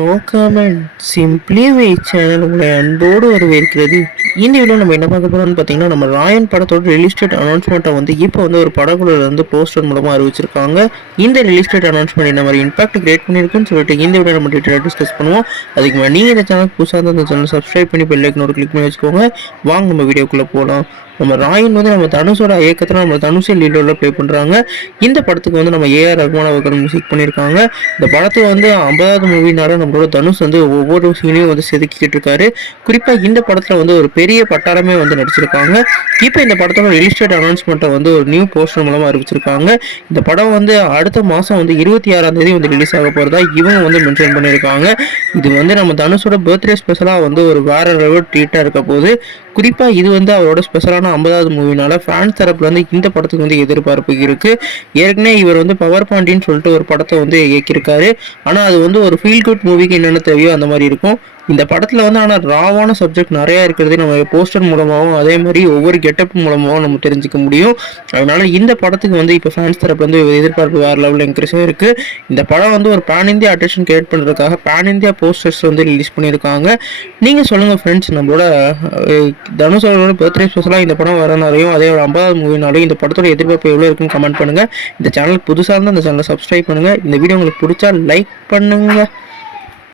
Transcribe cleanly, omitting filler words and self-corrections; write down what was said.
No comment simply வை channel உங்களை அன்போடு வரவேற்கிறது. இந்த வீடியோ நம்ம என்ன பார்க்க போறோம்னு பார்த்தீங்கன்னா, நம்ம ராயன் படத்தோட ரிலீஸ் டேட் அனௌன்ஸ்மெண்ட்டை வந்து இப்போ வந்து ஒரு படக்குழுல இருந்து போஸ்டர் மூலமாக அறிவிச்சிருக்காங்க. இந்த ரிலீஸ் டேட் அனௌன்ஸ்மெண்ட் என்ன மாதிரி இம்பாக்ட் கிரியேட் பண்ணியிருக்குன்னு சொல்லிட்டு இந்த வீடியோ நம்ம டீட்டெயிலாக டிஸ்கஸ் பண்ணுவோம். அதுக்கு முன்னாடி நீங்கள் இந்த சேனல் புதுசாக இருந்தால் இந்த சேனல் சப்ஸ்கிரைப் பண்ணி பெல் ஐக்கன் கிளிக் பண்ணி வச்சுக்கோங்க. வாங்க நம்ம வீடியோக்குள்ளே போகலாம். நம்ம ராயன் வந்து நம்ம தனுஷோட இயக்கத்தில் நம்ம தனுஷை லீடோட ப்ளே பண்ணுறாங்க. இந்த படத்துக்கு வந்து நம்ம ஏஆர் ரஹ்மான் அவர்கள் மியூசிக் பண்ணியிருக்காங்க. இந்த படத்துக்கு வந்து 50வது மூவினால நம்மளோட தனுஷ் வந்து ஒவ்வொரு சீனையும் வந்து செதுக்கிட்டு இருக்காரு. குறிப்பாக இந்த படத்தில் வந்து ஒரு பெரிய பட்டாளமே வந்து நடிச்சிருக்காங்க. இப்போ இந்த படத்தோட ரிலீஸ் டேட் அனௌன்ஸ்மெண்ட்டை வந்து ஒரு நியூ போஸ்டர் மூலமாக அறிவிச்சிருக்காங்க. இந்த படம் வந்து அடுத்த மாதம் வந்து 26ஆம் தேதி வந்து ரிலீஸ் ஆக போகிறதா இவங்க வந்து மென்ஷன் பண்ணியிருக்காங்க. இது வந்து நம்ம தனுஷோட பர்த்டே ஸ்பெஷலாக வந்து ஒரு வேற லெவல் ட்ரீட்டாக இருக்க போது. குறிப்பாக இது வந்து அவரோட ஸ்பெஷலான 50வது மூவினால ஃபேன்ஸ் தரப்புல வந்து இந்த படத்துக்கு வந்து எதிர்பார்ப்பு இருக்குது. ஏற்கனவே இவர் வந்து பவர் பாண்டின்னு சொல்லிட்டு ஒரு படத்தை வந்து இயக்கியிருக்காரு. ஆனால் அது வந்து ஒரு ஃபீல் குட் மூவிக்கு என்னென்ன தேவையோ அந்த மாதிரி இருக்கும். இந்த படத்தில் வந்து ஆனால் ராவான சப்ஜெக்ட் நிறையா இருக்கிறது நம்ம போஸ்டர் மூலமாகவும் அதே மாதிரி ஒவ்வொரு கெட்டப் மூலமாகவும் நம்ம தெரிஞ்சுக்க முடியும். அதனால இந்த படத்துக்கு வந்து இப்போ ஃபேன்ஸ் தரப்பு வந்து எதிர்பார்ப்பு வேறு லெவலில் இன்க்ரீஸாக இருக்குது. இந்த படம் வந்து ஒரு பேன் இந்தியா அட்டென்ஷன் கிரியேட் பண்ணுறதுக்காக பேன் இந்தியா போஸ்டர்ஸ் வந்து ரிலீஸ் பண்ணியிருக்காங்க. நீங்கள் சொல்லுங்கள் ஃப்ரெண்ட்ஸ், நம்மளோட தனுஷ் அவர்களோட பர்த்டே ஸ்பெஷலாக இந்த படம் வரனாலையும் அதே ஒரு 50வது மூவினாலையும் இந்த படத்தோட எதிர்பார்ப்பு எவ்வளோ இருக்குன்னு கமெண்ட் பண்ணுங்கள். இந்த சேனல் புதுசாக இருந்தால் இந்த சேனலை சப்ஸ்கிரைப் பண்ணுங்கள். இந்த வீடியோ உங்களுக்கு பிடிச்சா லைக் பண்ணுங்கள்.